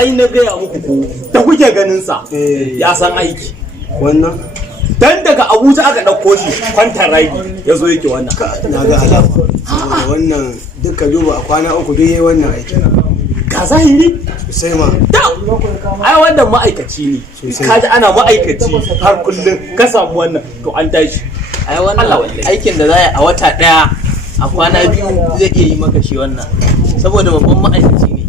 ai na gaya muku ko da kuke ganin sa ya san aiki wannan dan daga Abuja aka dauko shi kwantar rai yazo yake wannan na ga alama saboda wannan duka duba a kwana uku duk yayi wannan aiki ka zahiri sai ma ai wannan ma'aikaci ne kaji ana ma'aikaci har kullun ka samu wannan to an tashi ai wannan aikin da za a wata daya a kwana biyu zai iya yi maka shi wannan saboda babban ma'aikaci ne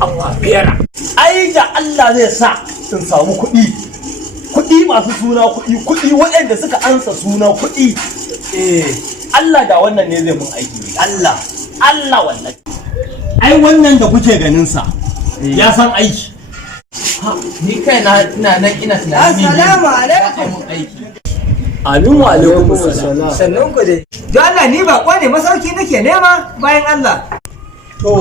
amma fera ai da Allah zai sa sun samu kuɗi masu suna kuɗi waɗanda suka ansa suna kuɗi Allah da wannan ne zai mun aiki Allah wannan ai wannan da kuke ganin sa ya san aiki ni kai na nan ina tunanin assalamu alaikum aiki Aminu alaikum assalam sannan ku dai don Allah ni ba ne masauki nake nema bayan Allah to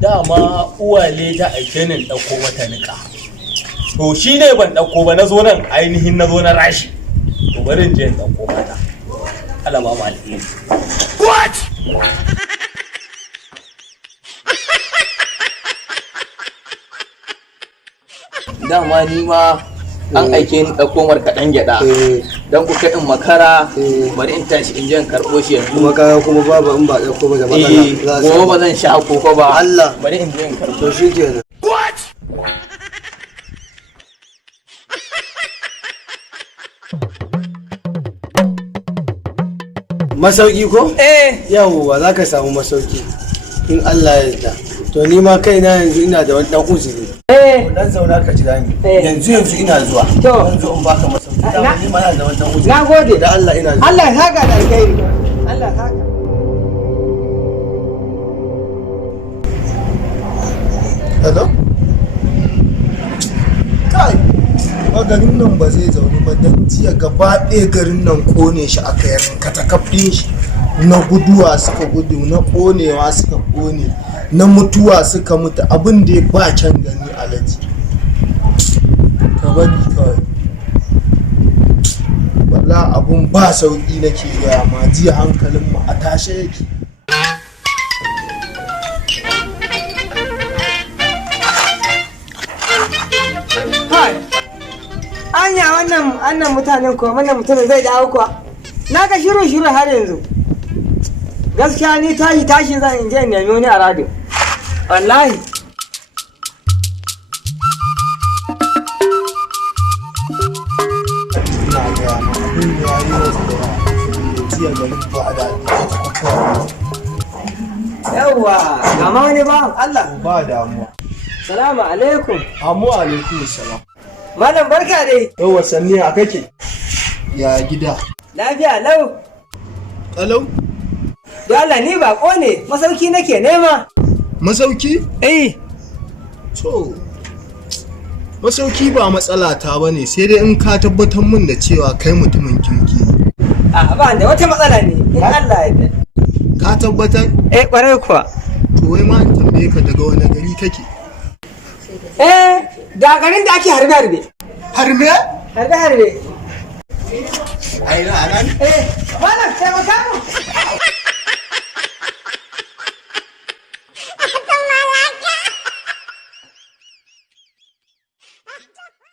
dama uwale ta aike ni ɗauko mata niƙa to shi ne ban ɗauko ba na zo nan ainihin na zo na rashi to bari in je in ɗauko mata Allah ba mu alheri what dama ni ma an aike ni ɗauko markaɗen gyaɗa don ku kai in makara bari in tashi in je in karɓo shi yanzu kuma kaya kuma babu in ba ɗauko ba da matsala gobe ba zan sha koko ba Allah bari in je in karɓo to shi kenan masauki ko? yawwa za ka samu masauki in Allah ya yarda to ni ma kaina yanzu ina da wani dan uzuri dan zauna ka jira ni yanzu ina zuwa zan zo in baka masauki da ni ma ina da wani dan uzuri nagode da Allah ina zuwa Allah ya saka da alkhairi Allah ya saka hello kai garin nan ba zai zaune ba don jiya gaba ɗaya garin nan kone shi aka yarin katakafin shi na guduwa suka gudu na konewa suka kone na mutuwa suka mutu abin da ya ba can gani alaji ka bari kawai walla abun ba sauƙi nake gaya ma jiya hankalin mu a tashe yake anya wannan mutanen ko wannan mutumin zai dawo kuwa na ga shiru har yanzu gaskiya ni tashi zan in je in nemi wani a radio wallahi ina gaya ma abin ya yi wasu da jiya garin ba a da yawwa ga ma wani ba Allah ba damuwa salamu alaikum amu alaikum salam malam barka dai yau wasanni a kake ya gida lafiya lau kalau dole ni bako ne masauki nake nema masauki to masauki ba matsala ta bane sai dai in ka tabbatar min da cewa kai mutumin kirki a ba da wata matsala ne in Allah ya yarda ka tabbatar kwarai kuwa to wai ma in tambaye ka daga wani gari kake da garin da ake harbe harbe harbe ai na nan malam taimaka mu